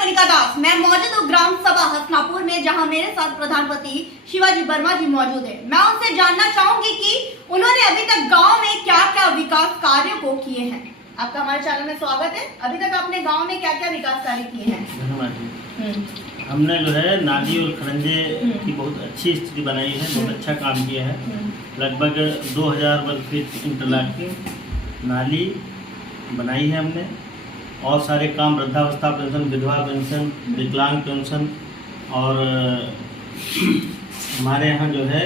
कोनिका दास। मैं मौजूद हूँ ग्राम सभा हसनापुर में, जहां मेरे साथ प्रधानपति शिवाजी वर्मा जी मौजूद है। मैं उनसे जानना चाहूंगी कि उन्होंने अभी तक गांव में क्या क्या विकास कार्यों को किए हैं। आपका हमारे चैनल में स्वागत है। अभी तक आपने गांव में क्या क्या विकास कार्य किए हैं? धन्यवाद जी। हमने जो है नाली और खरंजे की बहुत अच्छी स्थिति बनाई है, बहुत अच्छा काम किया है। लगभग 2000 वर्ग फीट इंटरलॉकिंग नाली बनाई है हमने, और सारे काम वृद्धावस्था पेंशन, विधवा पेंशन, विकलांग पेंशन, और हमारे यहाँ जो है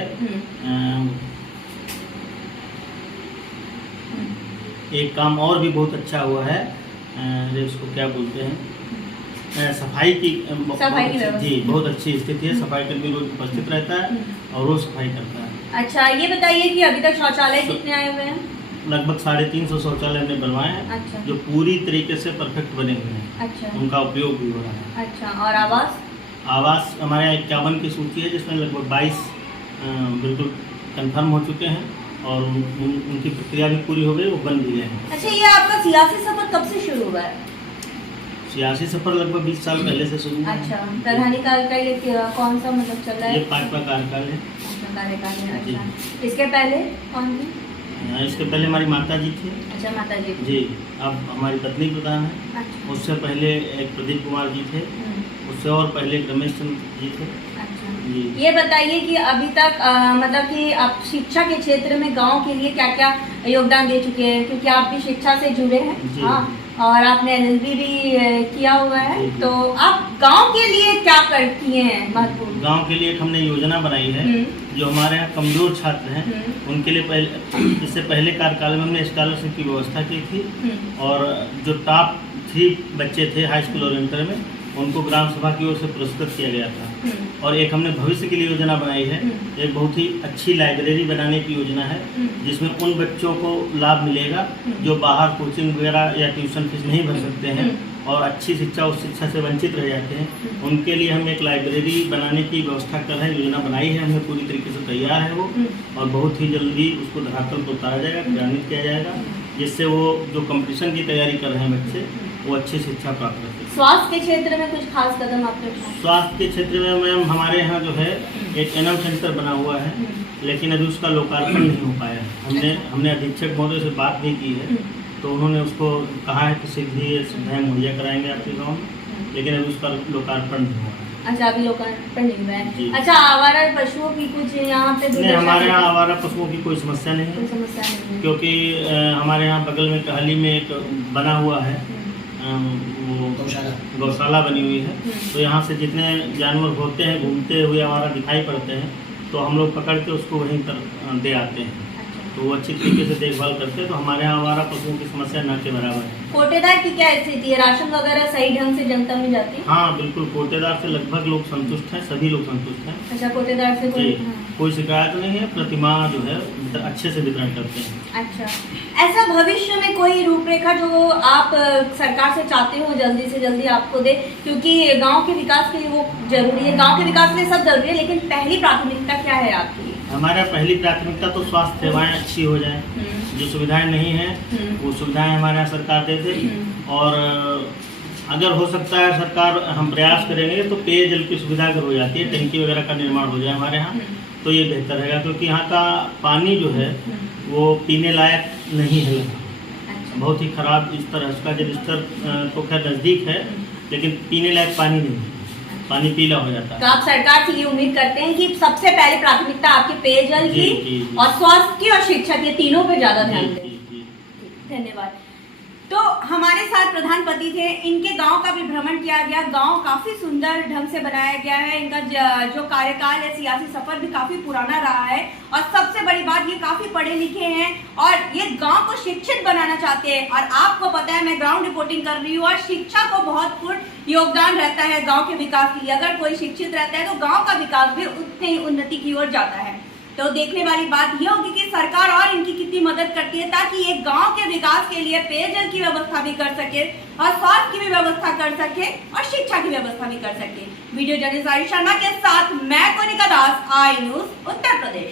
एक काम और भी बहुत अच्छा हुआ है, इसको क्या बोलते हैं, सफाई की जी बहुत अच्छी स्थिति है। सफाई कर्मी रोज उपस्थित रहता है और रोज सफाई करता है। अच्छा, ये बताइए कि अभी तक शौचालय कितने आए हुए हैं? लगभग 350 शौचालय हमने बनवाए हैं। अच्छा। जो पूरी तरीके से परफेक्ट बने हुए हैं। अच्छा। उनका उपयोग भी हो रहा है। अच्छा, और आवास हमारे यहाँ 51 की सूची है, जिसमें लगभग 22 बिल्कुल कंफर्म हो चुके हैं और उनकी प्रक्रिया भी पूरी हो गई, वो बन भी गए हैं। अच्छा, ये आपका सियासी सफर कब से शुरू हुआ है? सियासी सफर लगभग 20 साल पहले से शुरू हुआ। अच्छा, प्रधानी काल का ये कौन सा मतलब चल रहा है? ये 5वां कार्यकाल है। कार्यकाल है। अच्छा, इसके पहले कौन थी? इसके पहले हमारी माता जी थी। अच्छा, माता जी जी। अब हमारी पत्नी प्रधान है। अच्छा। उससे पहले एक प्रदीप कुमार जी थे। उससे और पहले रमेश चंद्र जी थे। अच्छा जी। ये बताइए कि अभी तक मतलब कि आप शिक्षा के क्षेत्र में गांव के लिए क्या क्या योगदान दे चुके हैं, क्योंकि आप भी शिक्षा से जुड़े हैं। हाँ, और आपने LLB भी किया हुआ है। जी। तो आप गांव के लिए क्या कर किए हैं महत्वपूर्ण? गांव के लिए हमने योजना बनाई है। जो हमारे यहाँ कमजोर छात्र हैं उनके लिए इससे पहले कार्यकाल में हमने स्कॉलरशिप की व्यवस्था की थी, और जो टॉप 3 बच्चे थे हाई स्कूल और इंटर में, उनको ग्राम सभा की ओर से पुरस्कृत किया गया था। और एक हमने भविष्य के लिए योजना बनाई है, एक बहुत ही अच्छी लाइब्रेरी बनाने की योजना है, जिसमें उन बच्चों को लाभ मिलेगा जो बाहर कोचिंग वगैरह या ट्यूशन फीस नहीं भर सकते हैं और अच्छी शिक्षा उस शिक्षा से वंचित रह जाते हैं। उनके लिए हम एक लाइब्रेरी बनाने की व्यवस्था कर रहे हैं, योजना बनाई है हमने, पूरी तरीके से तैयार है वो, और बहुत ही जल्दी उसको धरातल पर उतारा जाएगा, क्रियान्वित किया जाएगा, जिससे वो जो कंपटीशन की तैयारी कर रहे हैं बच्चे, वो अच्छी शिक्षा प्राप्त कर सकें। स्वास्थ्य के क्षेत्र में कुछ खास कदम आपने उठाए? स्वास्थ्य के क्षेत्र में मैम हमारे यहाँ जो है एक एनम सेंटर बना हुआ है, लेकिन अभी उसका लोकार्पण नहीं हो पाया है। हमने अधीक्षक महोदय से बात भी की है, तो उन्होंने उसको कहा है कि शीघ्र ही सुविधाएं मुहैया कराएंगे आपके गाँव में, लेकिन अभी उसका लोकार्पण नहीं हुआ है। अच्छा, अभी लोकार्पण नहीं हुआ है। अच्छा, आवारा पशुओं की कुछ यहाँ पे? नहीं, हमारे यहाँ आवारा पशुओं की कोई समस्या नहीं है। समस्या नहीं है, क्योंकि हमारे यहाँ बगल में कहली में एक बना हुआ है, वो गौशाला बनी हुई है। तो यहाँ से जितने जानवर होते हैं घूमते हुए हमारा दिखाई पड़ते हैं, तो हम लोग पकड़ के उसको वहीं पर दे आते हैं। तो वो अच्छी तरीके से देखभाल करते हैं, तो हमारे यहाँ हमारा पशुओं की समस्या न के बराबर है। कोटेदार की क्या स्थिति है? राशन वगैरह सही ढंग से जनता में जाती है? हाँ बिल्कुल, कोटेदार से लगभग लोग संतुष्ट हैं, सभी लोग संतुष्ट हैं। अच्छा, कोटेदार से कोई शिकायत नहीं है। प्रतिमाह जो है अच्छे से वितरण करते हैं। अच्छा, ऐसा भविष्य में कोई रूपरेखा जो आप सरकार से चाहते हो जल्दी से जल्दी आपको दे, क्योंकि गांव के विकास के लिए वो जरूरी है, गांव के विकास के लिए सब जरूरी है, लेकिन पहली प्राथमिकता क्या है आपकी? हमारा पहली प्राथमिकता तो स्वास्थ्य सेवाएं अच्छी हो जाएं। जो सुविधाएं नहीं हैं वो सुविधाएं हमारे यहाँ सरकार दे दे, और अगर हो सकता है सरकार, हम प्रयास करेंगे तो पेयजल की सुविधा अगर हो जाती है, टंकी वगैरह का निर्माण हो जाए हमारे यहाँ, तो ये बेहतर रहेगा। क्योंकि यहाँ का पानी जो है वो पीने लायक नहीं है। बहुत ही खराब इस तरह का जल स्तर तो खैर नज़दीक है, लेकिन पीने लायक पानी नहीं है, पानी पीला हो जाता है। तो आप सरकार से ये उम्मीद करते हैं कि सबसे पहले प्राथमिकता आपके पेयजल की और स्वास्थ्य की और शिक्षा की, तीनों पे ज्यादा ध्यान दें। धन्यवाद। तो हमारे साथ प्रधानपति थे, इनके गांव का भी भ्रमण किया गया। गांव काफी सुंदर ढंग से बनाया गया है। इनका जो कार्यकाल है, सियासी सफर भी काफी पुराना रहा है, और सबसे बड़ी बात ये काफी पढ़े लिखे हैं और ये गांव को शिक्षित बनाना चाहते हैं। और आपको पता है, मैं ग्राउंड रिपोर्टिंग कर रही हूँ, और शिक्षा को बहुत पूर्ण योगदान रहता है गाँव के विकास के लिए। अगर कोई शिक्षित रहता है तो गाँव का विकास भी उतने ही उन्नति की ओर जाता है। तो देखने वाली बात यह होगी कि सरकार और इनकी कितनी मदद करती है, ताकि ये गांव के विकास के लिए पेयजल की व्यवस्था भी कर सके, और स्वास्थ्य की भी व्यवस्था कर सके, और शिक्षा की व्यवस्था भी कर सके। वीडियो जर्नलिस्ट आयुष शर्मा के साथ मैं कोनिका दास, आई न्यूज़ उत्तर प्रदेश।